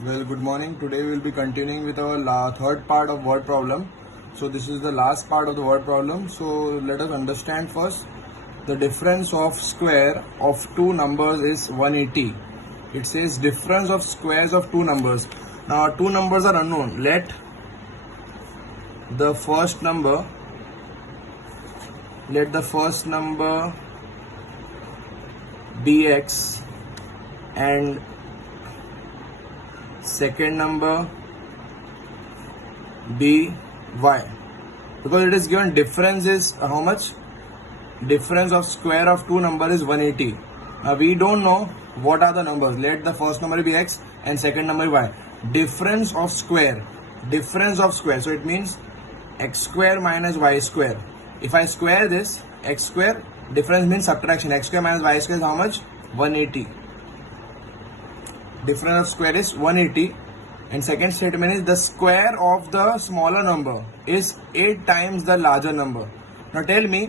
Well, good morning. Today we will be continuing with our third part of word problem. So this is the last part of the word problem. So let us understand first. The difference of square of two numbers is 180. It says difference of squares of two numbers. Now two numbers are unknown. Let the first number be x and second number be y, because it is given difference is how much. Difference of square of two number is 180. Now we don't know what are the numbers. Let the first number be x and second number be y. Difference of square, so it means x square minus y square. If I square this, x square, difference means subtraction. X square minus y square is how much? 180. Difference of square is 180. And second statement is the square of the smaller number is 8 times the larger number. Now tell me,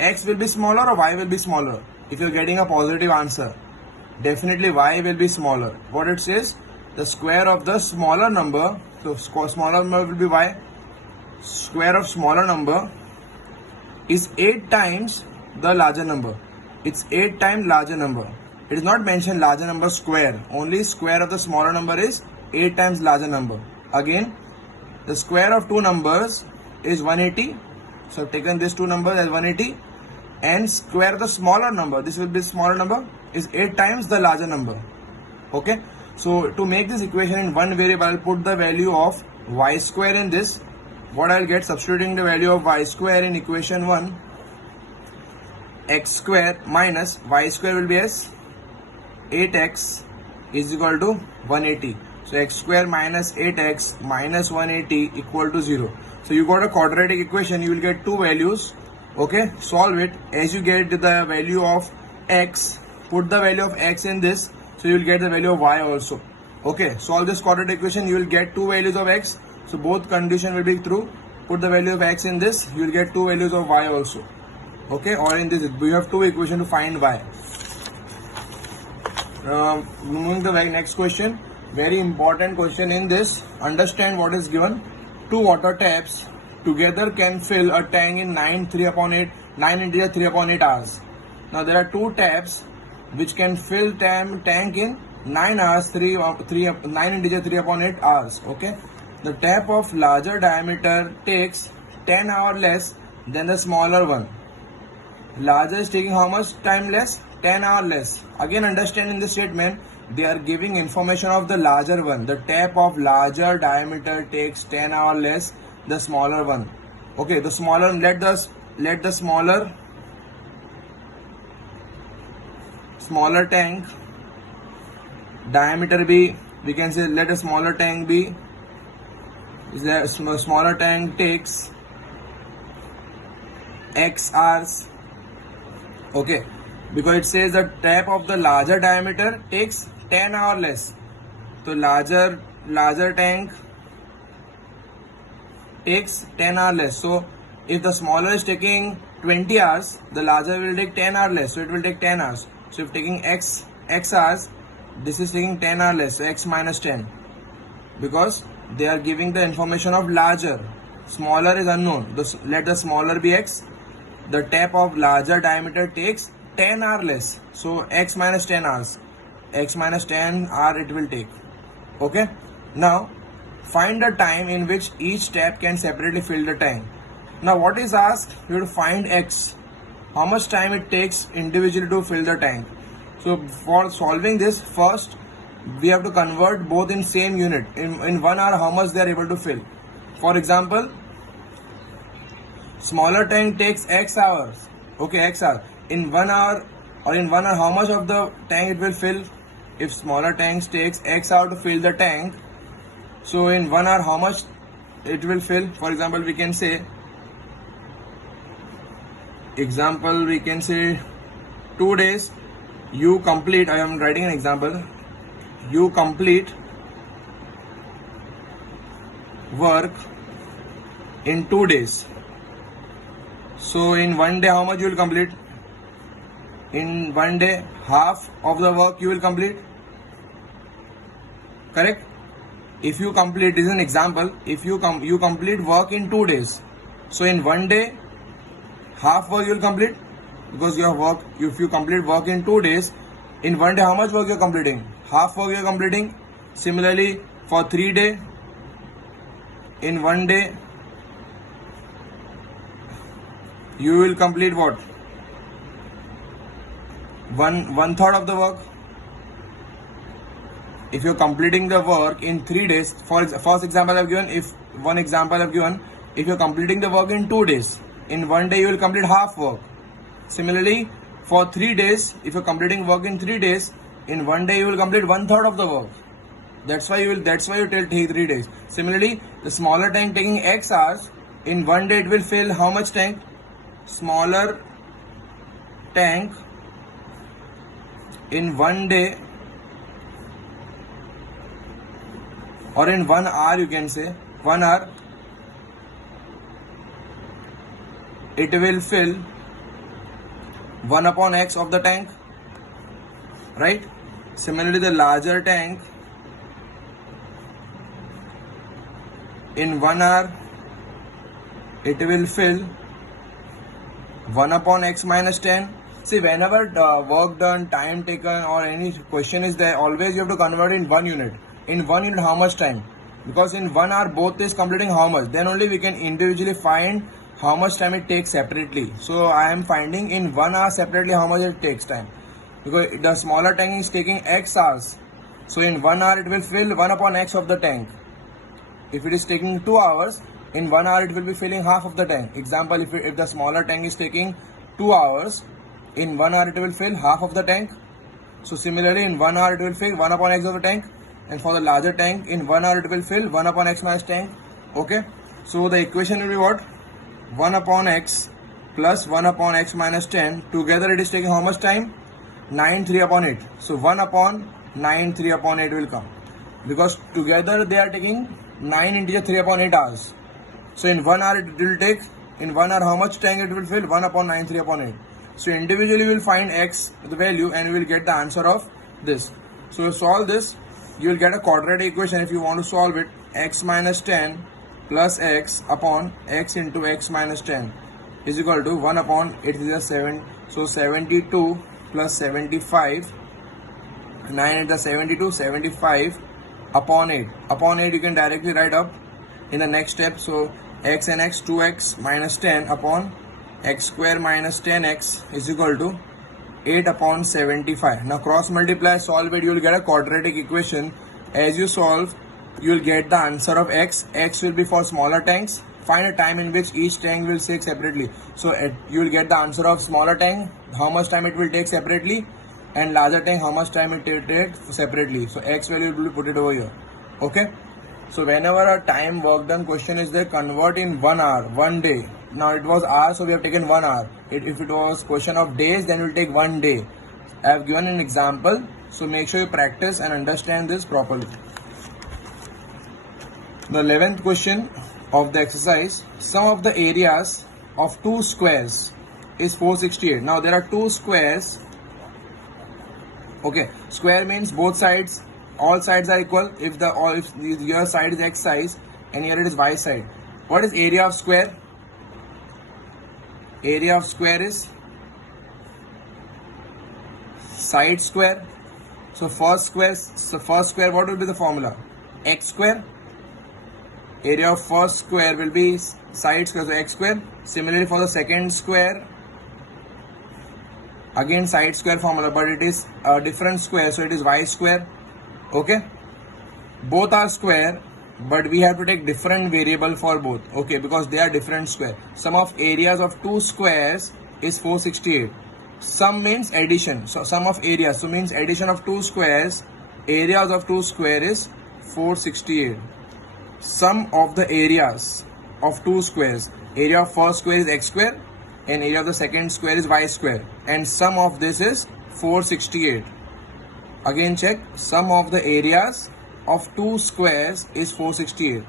x will be smaller or y will be smaller? If you are getting a positive answer, definitely y will be smaller. What it says, the square of the smaller number, so smaller number will be y. Square of smaller number is 8 times the larger number. It's 8 times larger number. It is not mentioned larger number square. Only square of the smaller number is 8 times larger number. Again, the square of two numbers is 180. So I've taken these two numbers as 180. And square of the smaller number, this will be smaller number, is 8 times the larger number. Okay. So to make this equation in one variable, I'll put the value of y square in this. What I'll get, substituting the value of y square in equation 1, x square minus y square will be as 8x is equal to 180. So x square minus 8x minus 180 equal to 0. So you got a quadratic equation. You will get two values. Okay, solve it. As you get the value of x, put the value of x in this. So you will get the value of y also. Okay, solve this quadratic equation. You will get two values of x. So both condition will be true. Put the value of x in this. You will get two values of y also. Okay, or in this we have two equations to find y. Moving to the next question. Very important question in this. Understand what is given. Two water taps together can fill a tank in 9 integer 3/8 hours. Now there are two taps which can fill tank in 9 hours 9 integer 3/8 hours. Okay. The tap of larger diameter takes 10 hours less than the smaller one. Larger is taking how much time less? 10 hours less. Again, understand in this statement, they are giving information of the larger one. The tap of larger diameter takes 10 hours less the smaller one. Okay, the smaller, let the smaller tank diameter be, we can say let a smaller tank be, the smaller tank takes x hours. Okay, because it says the tap of the larger diameter takes 10 hours less. So larger tank takes 10 hours less. So if the smaller is taking 20 hours, the larger will take 10 hours less. So it will take 10 hours. So if taking x hours, this is taking 10 hours less. So x minus 10. Because they are giving the information of larger. Smaller is unknown. Let the smaller be x. The tap of larger diameter takes 10 hours less. So x minus 10 hours. X minus 10 hours it will take. Okay. Now find the time in which each tap can separately fill the tank. Now what is asked? We will find x. How much time it takes individually to fill the tank. So for solving this, first we have to convert both in same unit. In 1 hour, how much they are able to fill. For example, smaller tank takes x hours. Okay, x hours. In 1 hour how much of the tank it will fill? If smaller tanks takes x hour to fill the tank, so in 1 hour how much it will fill? For example, we can say 2 days you complete. I am writing an example. You complete work in 2 days. So in 1 day how much you will complete? In 1 day half of the work you will complete. Correct? if you complete, this is an example, if you complete work in 2 days, so in 1 day half work you will complete, because you have work, if you complete work in 2 days, in 1 day how much work you are completing? Half work you are completing. Similarly for 3 day, in 1 day you will complete what? One third of the work. If you're completing the work in 3 days, first example I've given, if you're completing the work in 2 days, in 1 day you will complete half work. Similarly for 3 days, if you're completing work in 3 days, in 1 day you will complete one third of the work. That's why you take 3 days. Similarly, the smaller tank taking X hours, in 1 day it will fill how much tank? Smaller tank in 1 day, or in 1 hour, you can say 1 hour, it will fill 1 upon X of the tank, right? Similarly, the larger tank, in 1 hour it will fill 1 upon X minus 10. See, whenever work done, time taken, or any question is there, always you have to convert in 1 unit. In 1 unit how much time? Because in 1 hour both is completing how much, then only we can individually find how much time it takes separately. So I am finding in 1 hour separately how much it takes time, because the smaller tank is taking X hours, so in 1 hour it will fill 1 upon X of the tank. If it is taking 2 hours, in 1 hour it will be filling half of the tank. Example, if the smaller tank is taking 2 hours, in 1 hour it will fill half of the tank. So similarly in 1 hour it will fill 1 upon X of the tank, and for the larger tank, in 1 hour it will fill 1 upon X minus tank. Okay, so the equation will be what? 1 upon X plus 1 upon X minus 10, together it is taking how much time? 9 3 upon 8. So 1 upon 9 3 upon 8 will come, because together they are taking 9 into 3 upon 8 hours. So in 1 hour it will take, in 1 hour how much tank it will fill? 1 upon 9 3 upon 8. So individually we will find X, the value, and we will get the answer of this. So to solve this, you will get a quadratic equation. If you want to solve it, X minus 10 plus X upon X into X minus 10 is equal to 1 upon 8 is 7. So 72 plus 75, 9 is the 72, 75 upon 8. Upon 8 you can directly write up in the next step. So X and X, 2X minus 10 upon X square minus 10X is equal to 8 upon 75. Now cross multiply, solve it, you will get a quadratic equation. As you solve, you will get the answer of X. X will be for smaller tanks. Find a time in which each tank will take separately. So you will get the answer of smaller tank, how much time it will take separately, and larger tank, how much time it will take separately. So X value will be put it over here. Okay. So whenever a time work done question is there, convert in 1 hour, 1 day. Now it was hours, so we have taken 1 hour. If it was question of days, then we'll take 1 day. I have given an example, so make sure you practice and understand this properly. The 11th question of the exercise, sum of the areas of 2 squares is 468. Now there are 2 squares. Okay, square means both sides, all sides are equal. If your side is X size and here it is Y side. What is area of square? Area of square is side square. So first square, what will be the formula? X square. Area of first square will be side square, so X square. Similarly for the second square, again side square formula, but it is a different square, so it is Y square. Okay, both are square, but we have to take different variable for both. Okay, because they are different square. Sum of areas of 2 squares is 468. Sum means addition, so sum of areas, so means addition of 2 squares. Areas of 2 square is 468. Sum of the areas of 2 squares, area of first square is X square and area of the second square is Y square, and sum of this is 468. Again check, sum of the areas of 2 squares is 468.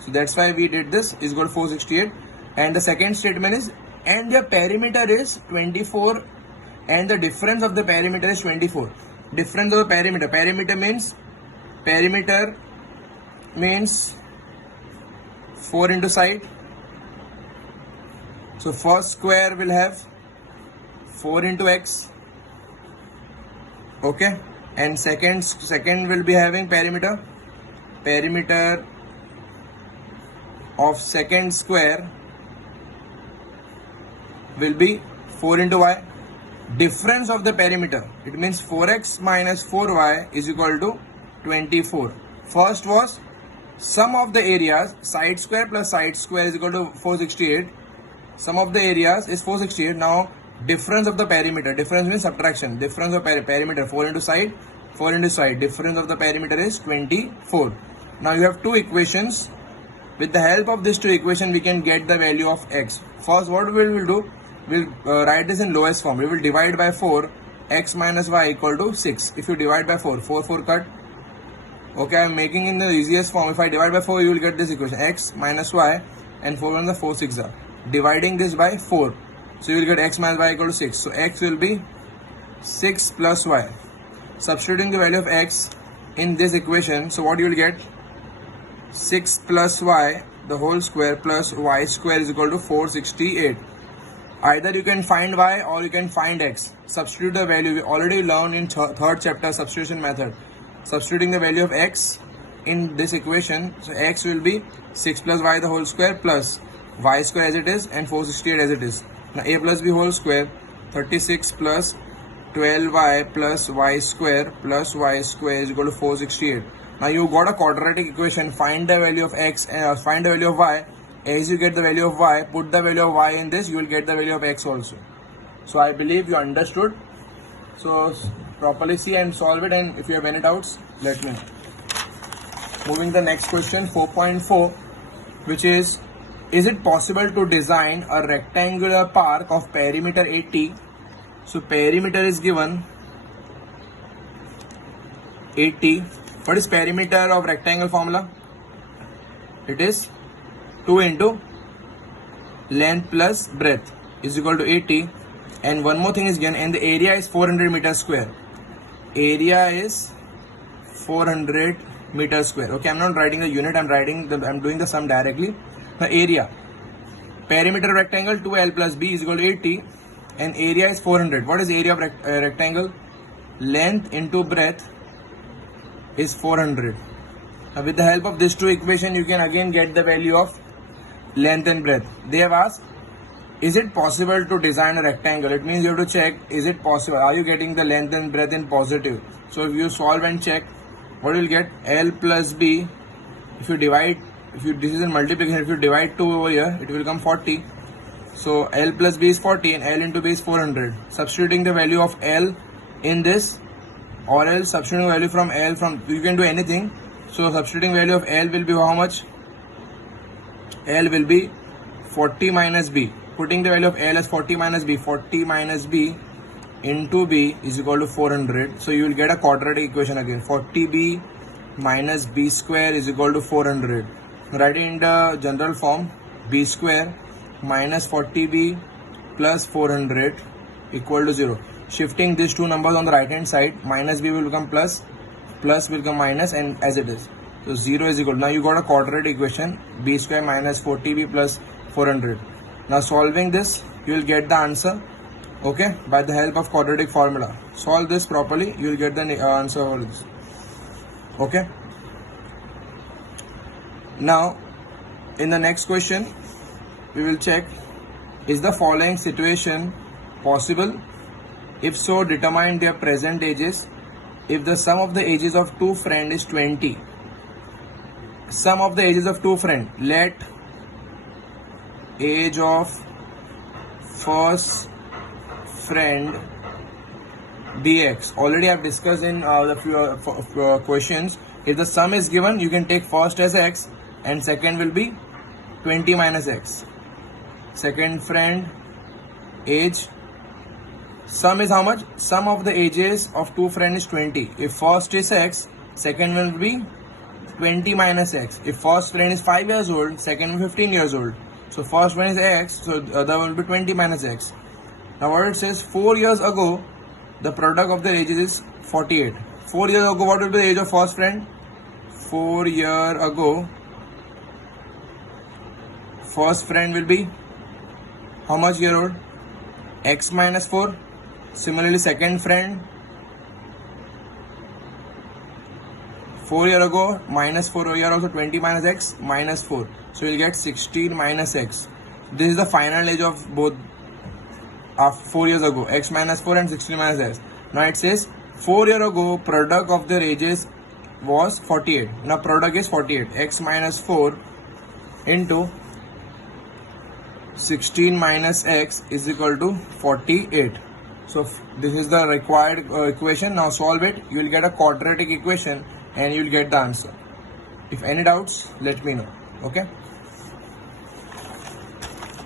So that's why we did this, is equal to 468. And the second statement is, and their perimeter is 24 and the difference of the perimeter is 24. Difference of the perimeter means perimeter means 4 into side. So first square will have 4 into x. Okay, and second will be having perimeter. Perimeter of second square will be 4 into y. Difference of the perimeter, it means 4x minus 4y is equal to 24. First was sum of the areas, side square plus side square is equal to 468. Sum of the areas is 468. Now difference of the perimeter, difference means subtraction. Difference of perimeter, 4 into side, 4 into side. Difference of the perimeter is 24. Now you have two equations. With the help of these two equations, we can get the value of x. First, what we will do, we'll write this in lowest form. We will divide by 4, x minus y equal to 6. If you divide by 4, 4 cut. Okay, I am making in the easiest form. If I divide by 4, you will get this equation, x minus y, and 4 on the 4 6 are. Dividing this by 4. So you will get x minus y equal to 6. So x will be 6 plus y. Substituting the value of x in this equation, so what you will get? 6 plus y the whole square plus y square is equal to 468. Either you can find y or you can find x. Substitute the value. We already learned in third chapter substitution method. Substituting the value of x in this equation, so x will be 6 plus y the whole square plus y square as it is and 468 as it is. Now a plus b whole square, 36 plus 12y plus y square is equal to 468. Now you got a quadratic equation. Find the value of x and find the value of y. As you get the value of y, put the value of y in this, you will get the value of x also. So I believe you understood. So properly see and solve it, and if you have any doubts, let me know. Moving to the next question, 4.4, which is it possible to design a rectangular park of perimeter 80? So perimeter is given 80. What is perimeter of rectangle formula? It is 2 into length plus breadth is equal to 80. And one more thing is given, and the area is 400 meters square. Area is 400 meters square. Okay, I'm not writing the unit, I'm doing the sum directly. The area, perimeter rectangle 2l plus b is equal to 80, and area is 400. What is area of rectangle? Length into breadth is 400. Now with the help of these two equations, you can again get the value of length and breadth. They have asked, is it possible to design a rectangle? It means you have to check, is it possible? Are you getting the length and breadth in positive? So if you solve and check, what you will get? L plus b. If you divide, this is in multiplication, if you divide 2 over here, it will come 40. So L plus b is 40 and L into b is 400. Substituting the value of L in this, or else substituting value from L you can do anything. So substituting value of L will be how much? L will be 40 minus b. Putting the value of L as 40 minus b. 40 minus b into b is equal to 400. So you will get a quadratic equation again. 40b minus b square is equal to 400. Write it in the general form. B square minus 40b plus 400 equal to 0. Shifting these two numbers on the right hand side, minus b will become plus, plus will become minus, and as it is. So 0 is equal. Now you got a quadratic equation, b square minus 40b plus 400. Now solving this, you will get the answer, okay, by the help of quadratic formula. Solve this properly, you will get the answer for this. Okay. Now in the next question, we will check, is the following situation possible? If so, determine their present ages. If the sum of the ages of two friends is 20, sum of the ages of two friends, let age of first friend be x. Already I have discussed in the few questions. If the sum is given, you can take first as x and second will be 20 minus x. Second friend age, sum is how much? Sum of the ages of two friends is 20. If first is x, second will be 20 minus x. If first friend is 5 years old, second will be 15 years old. So first one is x, so the other will be 20 minus x. Now what it says, 4 years ago, the product of their ages is 48. 4 years ago, what will be the age of first friend? 4 years ago, first friend will be how much year old? X minus 4. Similarly, second friend, 4 years ago, minus 4 year also 20 minus X, minus 4. So you'll get 16 minus X. This is the final age of both 4 years ago, X minus 4 and 16 minus X. Now it says 4 years ago, product of their ages was 48. Now product is 48. X minus 4 into 16 minus X is equal to 48. So this is the required equation. Now solve it. You will get a quadratic equation and you will get the answer. If any doubts, let me know. Okay.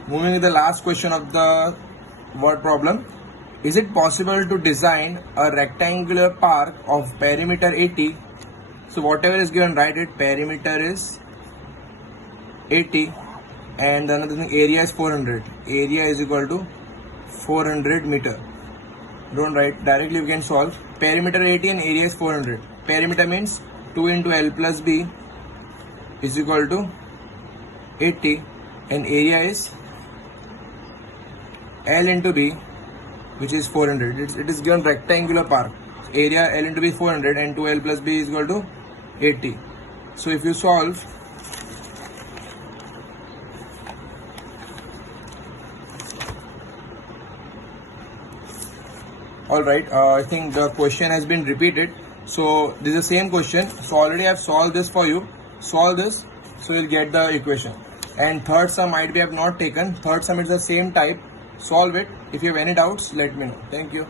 Moving to the last question of the word problem. Is it possible to design a rectangular park of perimeter 80? So whatever is given, write it. Perimeter is 80 and another thing, area is 400. Area is equal to 400 meter. Don't write, directly you can solve. Perimeter 80 and area is 400. Perimeter means 2 into L plus B is equal to 80 and area is L into B, which is 400. It is given rectangular park. Area L into B is 400 and 2L plus B is equal to 80. So if you solve, alright, I think the question has been repeated. So this is the same question. So already I have solved this for you. Solve this, so you'll get the equation. And third sum might be I have not taken. Third sum is the same type. Solve it. If you have any doubts, let me know. Thank you.